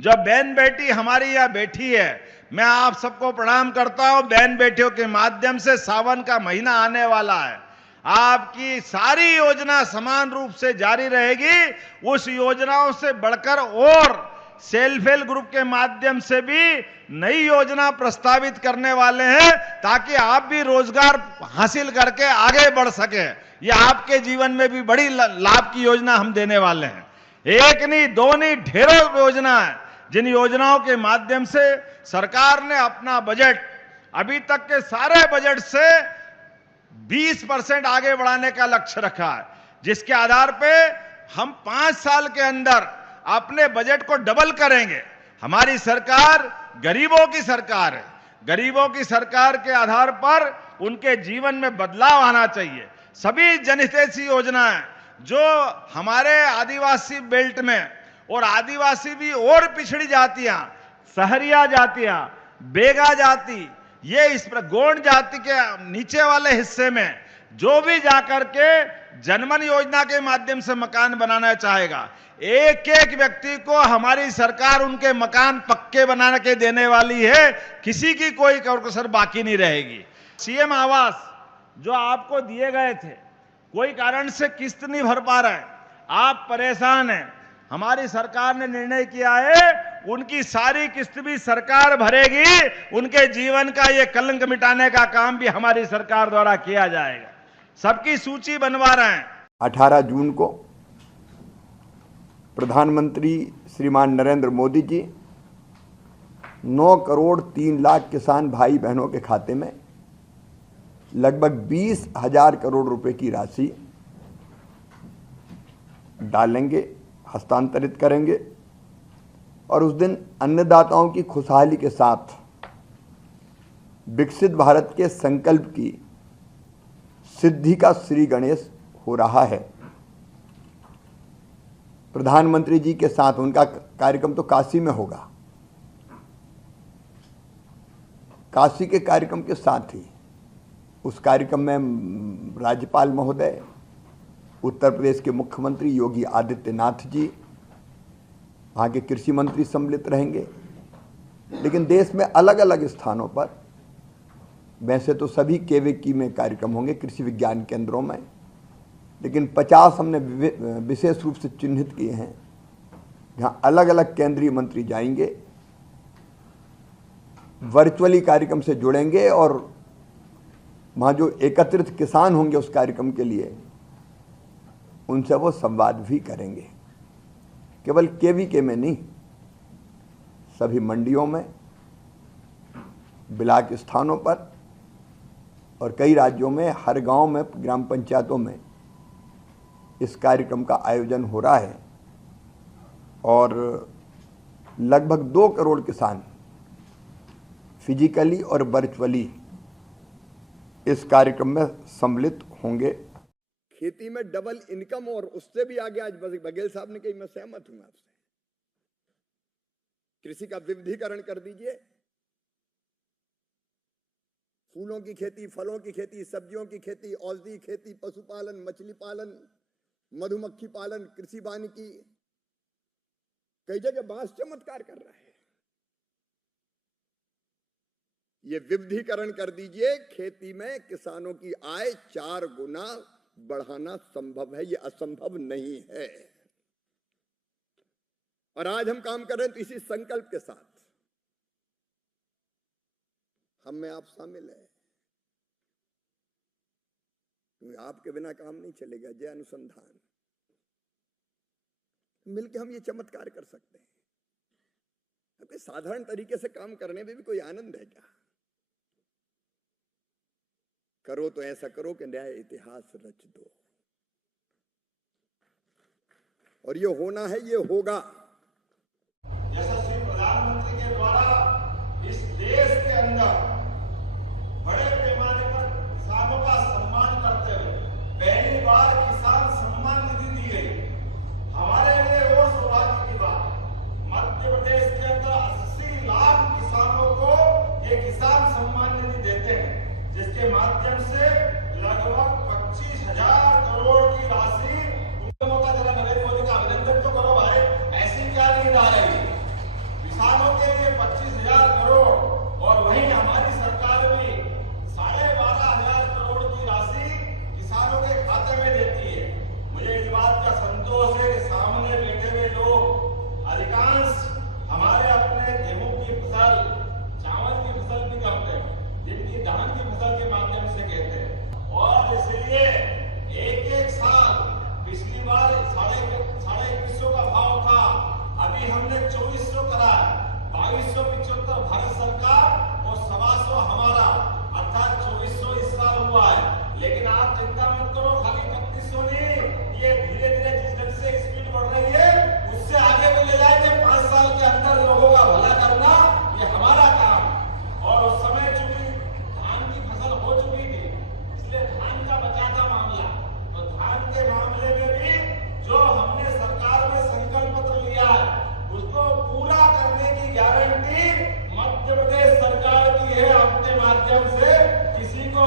जो बहन बेटी हमारी यहाँ बैठी है, मैं आप सबको प्रणाम करता हूं। बहन बेटियों के माध्यम से सावन का महीना आने वाला है, आपकी सारी योजना समान रूप से जारी रहेगी। उस योजनाओं से बढ़कर और सेल्फ हेल्प ग्रुप के माध्यम से भी नई योजना प्रस्तावित करने वाले हैं, ताकि आप भी रोजगार हासिल करके आगे बढ़ सके। ये आपके जीवन में भी बड़ी लाभ की योजना हम देने वाले हैं। एक नहीं, दो नहीं, ढेरों योजना है, जिन योजनाओं के माध्यम से सरकार ने अपना बजट अभी तक के सारे बजट से 20% आगे बढ़ाने का लक्ष्य रखा है, जिसके आधार पे हम 5 साल के अंदर अपने बजट को डबल करेंगे। हमारी सरकार गरीबों की सरकार है। गरीबों की सरकार के आधार पर उनके जीवन में बदलाव आना चाहिए। सभी जनहितैषी योजनाएं जो हमारे आदिवासी बेल्ट में, और आदिवासी भी और पिछड़ी जातियां, सहरिया जातियां, बेगा जाति, ये इस पर गोंड जाति के नीचे वाले हिस्से में जो भी जाकर के जनमन योजना के माध्यम से मकान बनाना चाहेगा, एक एक व्यक्ति को हमारी सरकार उनके मकान पक्के बना के देने वाली है। किसी की कोई कसर बाकी नहीं रहेगी। सीएम आवास जो आपको दिए गए थे, कोई कारण से किस्त नहीं भर पा रहे, आप परेशान हैं, हमारी सरकार ने निर्णय किया है उनकी सारी किस्त भी सरकार भरेगी। उनके जीवन का ये कलंक मिटाने का काम भी हमारी सरकार द्वारा किया जाएगा। सबकी सूची बनवा रहे हैं। 18 जून को प्रधानमंत्री श्रीमान नरेंद्र मोदी जी 9 करोड़ 3 लाख किसान भाई बहनों के खाते में लगभग 20,000 करोड़ रुपए की राशि डालेंगे, हस्तांतरित करेंगे, और उस दिन अन्नदाताओं की खुशहाली के साथ विकसित भारत के संकल्प की सिद्धि का श्री गणेश हो रहा है। प्रधानमंत्री जी के साथ उनका कार्यक्रम तो काशी में होगा। काशी के कार्यक्रम के साथ ही उस कार्यक्रम में राज्यपाल महोदय, उत्तर प्रदेश के मुख्यमंत्री योगी आदित्यनाथ जी, वहाँ के कृषि मंत्री सम्मिलित रहेंगे। लेकिन देश में अलग अलग स्थानों पर, वैसे तो सभी केवीकी में कार्यक्रम होंगे, कृषि विज्ञान केंद्रों में, लेकिन 50 हमने विशेष रूप से चिन्हित किए हैं जहाँ अलग अलग केंद्रीय मंत्री जाएंगे, वर्चुअली कार्यक्रम से जुड़ेंगे और वहाँ जो एकत्रित किसान होंगे उस कार्यक्रम के लिए, उनसे वो संवाद भी करेंगे। केवल केवीके में नहीं, सभी मंडियों में, ब्लॉक स्थानों पर और कई राज्यों में हर गांव में, ग्राम पंचायतों में इस कार्यक्रम का आयोजन हो रहा है। और लगभग 2 करोड़ किसान फिजिकली और वर्चुअली इस कार्यक्रम में सम्मिलित होंगे। खेती में डबल इनकम और उससे भी आगे आज बघेल साहब ने कही, मैं सहमत हूं आपसे। कृषि का विविधीकरण कर दीजिए, फूलों की खेती, फलों की खेती, सब्जियों की खेती, औषधि खेती, पशुपालन, मछली पालन, मधुमक्खी पालन, कृषि वानिकी, कई जगह बांस चमत्कार कर रहा है। ये विविधीकरण कर दीजिए, खेती में किसानों की आय 4 गुना बढ़ाना संभव है, ये असंभव नहीं है। और आज हम काम कर रहे हैं तो इसी संकल्प के साथ हम में आप शामिल है, क्योंकि आपके बिना काम नहीं चलेगा। जय अनुसंधान, मिलकर हम ये चमत्कार कर सकते हैं। कोई साधारण तरीके से काम करने में भी कोई आनंद है क्या? करो तो ऐसा करो कि नया इतिहास रच दो, और ये होना है, ये होगा। यशस्वी प्रधानमंत्री के द्वारा इस देश के अंदर बड़े पैमाने पर किसानों का सम्मान करते हुए पहली बार किसान सम्मान निधि दी गई। हमारे लिए और सौभाग्य की बात, मध्य प्रदेश के अंदर 80 लाख किसानों को ये किसान सम्मान निधि देते हैं, जिसके माध्यम से लगभग 25,000 करोड़ की राशि। जरा नरेंद्र मोदी का अभिनंदन तो करो भाई, ऐसी क्या नींद आ रही है? भारत सरकार और 125 हमारा, अर्थात 2400 इस साल हुआ है। लेकिन आप चिंता मत करो, खाली 3100 नहीं, ये धीरे धीरे जिस ढंग से स्पीड बढ़ रही है उससे आगे भी ले जाएंगे। 5 साल के अंदर लोगों का भला करना ये हमारा काम। और उस समय चूंकि धान की फसल हो चुकी थी, इसलिए धान का बचा था मामला। तो धान के मामले में भी जो हमने सरकार में संकल्प पत्र लिया है उसको पूरा करने की गारंटी मध्य प्रदेश सरकार की है। अपने माध्यम से किसी को